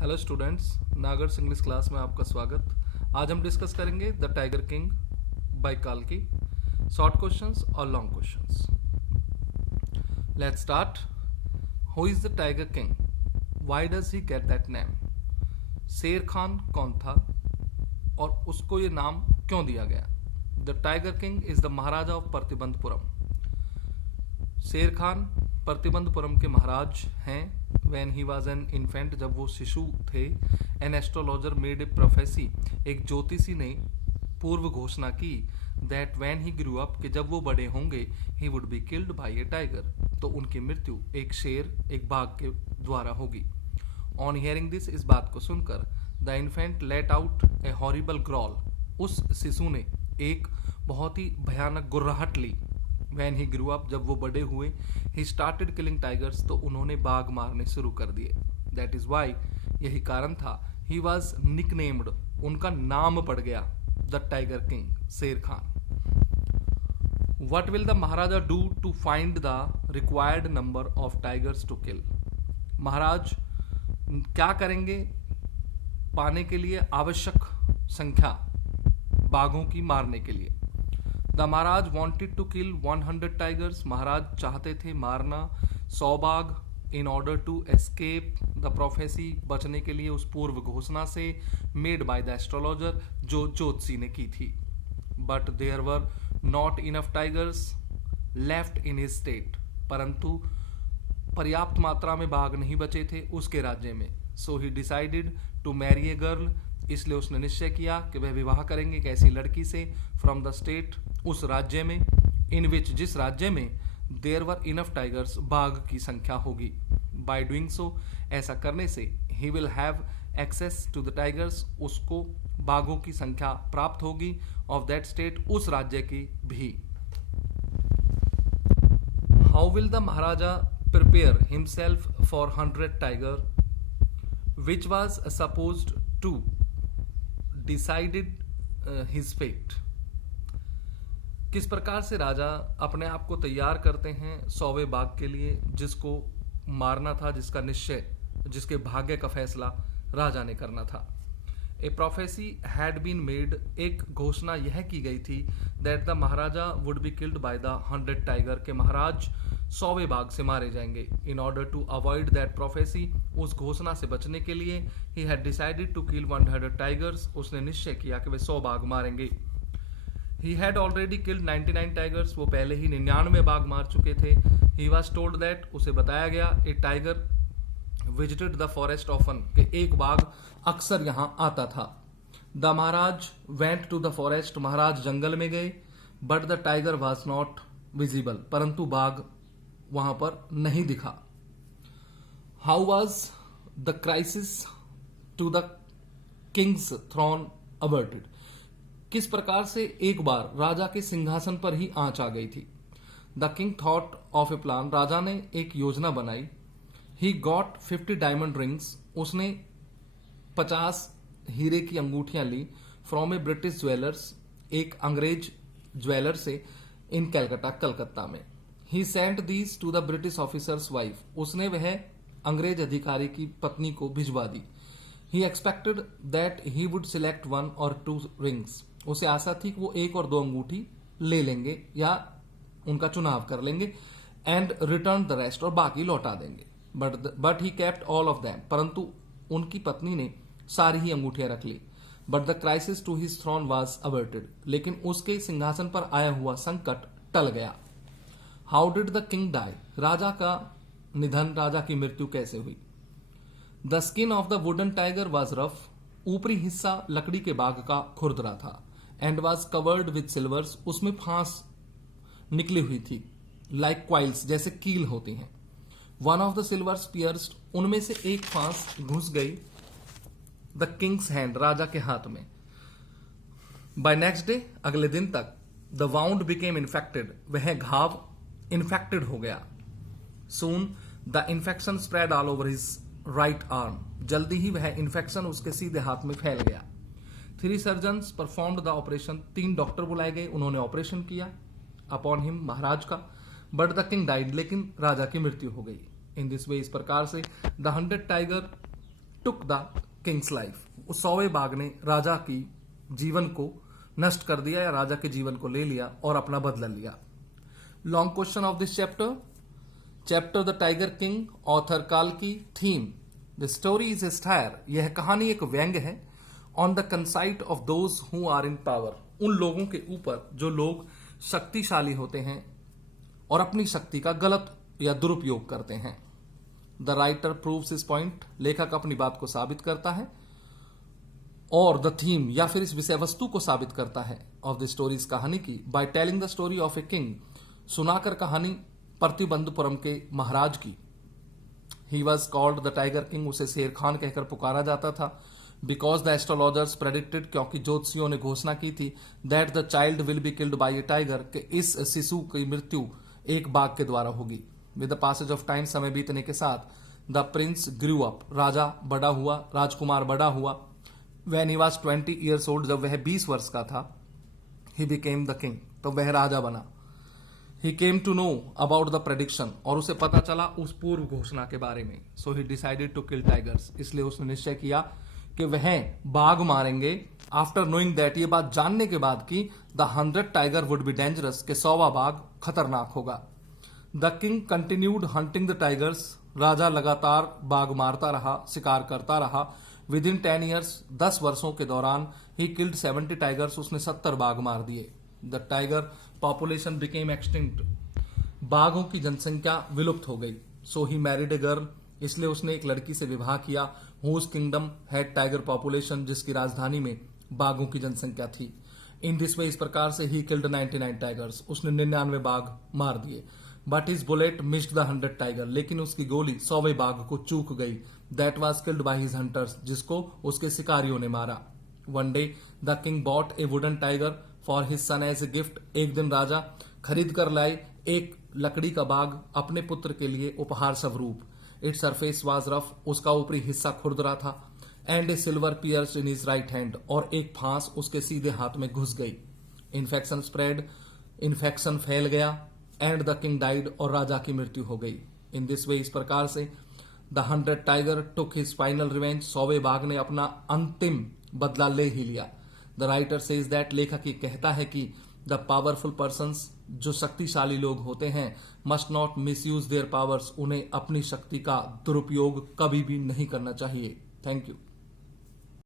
Hello students, Nagar's English class में आपका स्वागत। आज हम डिस्कस करेंगे द टाइगर किंग बाय काल्की। शॉर्ट क्वेश्चंस और long questions. Let's start. Who is the tiger king? Why does he get that name? शेर खान कौन था और उसको ये नाम क्यों दिया गया? The tiger king is the Maharaja of Pratibandapuram. शेर खान प्रतिबंधपुरम के महाराज हैं। When he was an infant, जब वो शिशु थे, an astrologer made a prophecy, एक ज्योतिषी ने पूर्व घोषणा की that when he grew up, कि जब वो बड़े होंगे he would be killed by a tiger, तो उनकी मृत्यु एक शेर, एक बाघ के द्वारा होगी। On hearing this, इस बात को सुनकर the infant let out a horrible growl, उस शिशु ने एक बहुत ही भयानक गुर्राहट ली। When he grew up, जब वो बड़े हुए, he started killing tigers, तो उन्होंने बाघ मारने शुरू कर दिए। That is why, यही कारण था, he was nicknamed, उनका नाम पड़ गया the tiger king, शेर Khan. What will the Maharaja do to find the required number of tigers to kill? महाराज क्या करेंगे पाने के लिए आवश्यक संख्या बाघों की मारने के लिए? The Maharaj wanted to kill 100 tigers, महाराज चाहते थे मारना 100 बाघ in order to escape the prophecy, बचने के लिए उस पूर्व घोषणा से, मेड बाय द एस्ट्रोलॉजर, जो ज्योतिषी ने की थी। But there were not enough tigers left in his state, परंतु पर्याप्त मात्रा में बाघ नहीं बचे थे उसके राज्य में। So he decided to marry a girl, इसलिए उसने निश्चय किया कि वह विवाह करेंगे एक ऐसी लड़की से, फ्रॉम द स्टेट, उस राज्य में, इन विच, जिस राज्य में देयर वर इनफ टाइगर्स, बाघ की संख्या होगी। बाय डूइंग सो, ऐसा करने से, he will have access to the tigers, उसको बाघों की संख्या प्राप्त होगी, ऑफ दैट स्टेट, उस राज्य की भी। How will the Maharaja prepare himself for 100 tiger which was supposed to decided his fate? किस प्रकार से राजा अपने आप को तैयार करते हैं 100वें बाघ के लिए, जिसको मारना था, जिसका निश्चय, जिसके भाग्य का फैसला राजा ने करना था। A prophecy had been made, एक घोषणा यह की गई थी, that the Maharaja would be killed by the 100 tiger, के महाराज 100वें बाघ से मारे जाएंगे। In order to avoid that prophecy, उस घोषणा से बचने के लिए, he had decided to kill 100 tigers, उसने निश्चय किया कि वे 100 बाघ मारेंगे। He had already killed 99 tigers, वो पहले ही 99 बाघ मार चुके थे। He was told that, उसे बताया गया, a tiger visited the forest often, कि एक बाघ अक्सर यहाँ आता था। The Maharaj went to the forest, महाराज जंगल में गए, but the tiger was not visible, परंतु बाघ वहां पर नहीं दिखा। How was the crisis to the king's throne averted? किस प्रकार से एक बार राजा के सिंहासन पर ही आंच आ गई थी। The king thought of a plan, राजा ने एक योजना बनाई। ही गॉट 50 डायमंड रिंग्स, उसने 50 हीरे की अंगूठियां ली, फ्रॉम ए ब्रिटिश ज्वेलर्स, एक अंग्रेज ज्वेलर से, इन कलकत्ता, कलकत्ता में। He sent these to the British officers wife, उसने वह अंग्रेज अधिकारी की पत्नी को भिजवा दी। He expected that he would select 1 or 2 rings, उसे आशा थी कि वो 1 और 2 अंगूठी ले लेंगे या उनका चुनाव कर लेंगे, एंड रिटर्न द रेस्ट, और बाकी लौटा देंगे। But he kept all of them, परंतु उनकी पत्नी ने सारी ही अंगूठियां रख ली। But the crisis to his throne was averted, लेकिन उसके सिंहासन पर आया हुआ संकट टल गया। How did the king die? राजा का निधन, राजा की मृत्यु कैसे हुई? The skin of the wooden tiger was rough, ऊपरी हिस्सा लकड़ी के बाघ का खुरदरा था, and was covered with silvers, उसमें फांस निकली हुई थी, लाइक क्वाइल्स, जैसे कील होती हैं। One of the silvers pierced, उनमें से एक फांस घुस गई द किंग्स हैंड, राजा के हाथ में। बाय नेक्स्ट डे, अगले दिन तक, द वाउंड बिकेम इन्फेक्टेड, वह घाव इन्फेक्टेड हो गया। Soon the infection spread all over his right arm, जल्दी ही वह इन्फेक्शन उसके सीधे हाथ में फैल गया। 3 surgeons performed the operation, 3 doctor बुलाए गए, उन्होंने ऑपरेशन किया अपॉन हिम, महाराज का। बट द किंग डाइड, लेकिन राजा की मृत्यु हो गई। इन दिस वे, इस प्रकार से the 100 tiger took the Kings life, उस 100वें बाघ ने राजा की जीवन को नष्ट कर दिया या राजा के जीवन को ले लिया और अपना बदला लिया। Long question of this chapter the tiger king, author काल्की, theme the story is a satire, यह कहानी एक व्यंग्य है। On the conceit of those who are in power, उन लोगों के ऊपर जो लोग शक्तिशाली होते हैं और अपनी शक्ति का गलत या दुरुपयोग करते हैं। The writer proves his point, लेखक अपनी बात को साबित करता है। और द थीम या फिर इस विषय वस्तु को साबित करता है ऑफ द स्टोरीज, कहानी की, by telling the story of a king, सुनाकर कहानी प्रतिबंधपुरम के महाराज की। He was called the tiger king, उसे शेर खान कहकर पुकारा जाता था। बिकॉज द एस्ट्रोलॉजर्स प्रेडिक्टेड, क्योंकि ज्योतिषियों ने घोषणा की थी, that the child will be killed bye A tiger, कि इस शिशु की मृत्यु एक बाघ के द्वारा होगी। With the passage of time, समय बीतने के साथ, द प्रिंस ग्रू अप, राजा बड़ा हुआ, राजकुमार बड़ा हुआ। When he was 20 years old, जब वह 20 वर्ष का था, he became the king, तो वह राजा बना। He came to know about the prediction, और उसे पता चला उस पूर्व घोषणा के बारे में। So he decided to kill tigers, इसलिए उसने निश्चय किया कि वह बाघ मारेंगे। After knowing that, ये बात जानने के बाद कि the 100 tiger would be dangerous, के 100वां बाघ खतरनाक होगा। The king continued hunting the tigers, राजा लगातार बाघ मारता रहा, शिकार करता रहा। Within 10 years, 10 वर्षों के दौरान, he killed 70 tigers, उसने 70 बाघ मार दिए। The tiger population became extinct, बाघों की जनसंख्या विलुप्त हो गई। So he married a girl, इसलिए उसने एक लड़की से विवाह किया। Whose kingdom had tiger population, जिसकी राजधानी में बाघों की जनसंख्या थी। In this way, इस प्रकार से he killed 99 tigers, उसने 99 बाघ मार दिए। But his bullet missed the 100 tiger, लेकिन उसकी गोली 100वें बाघ को चूक गई। That was killed by his hunters, जिसको उसके शिकारियों ने मारा। One day, the king bought a wooden tiger for his son as a gift. एक दिन राजा खरीद कर लाए एक लकड़ी का बाघ अपने पुत्र के लिए उपहार स्वरूप। Its surface was rough, उसका ऊपरी हिस्सा खुरदरा था। And a silver pierced in his right hand, और एक फांस उसके सीधे हाथ में घुस गई। Infection spread, इन्फेक्शन फैल गया। एंड द किंग डाइड, और राजा की मृत्यु हो गई। इन दिस वे, इस प्रकार से, the 100 tiger took his final revenge, 100वें बाघ ने अपना अंतिम बदला ले ही लिया। द राइटर सेज दैट, लेखक ये कहता है कि द पावरफुल पर्सन्स, जो शक्तिशाली लोग होते हैं, must not miss use their powers, उन्हें अपनी शक्ति का दुरुपयोग कभी भी नहीं करना चाहिए। Thank you.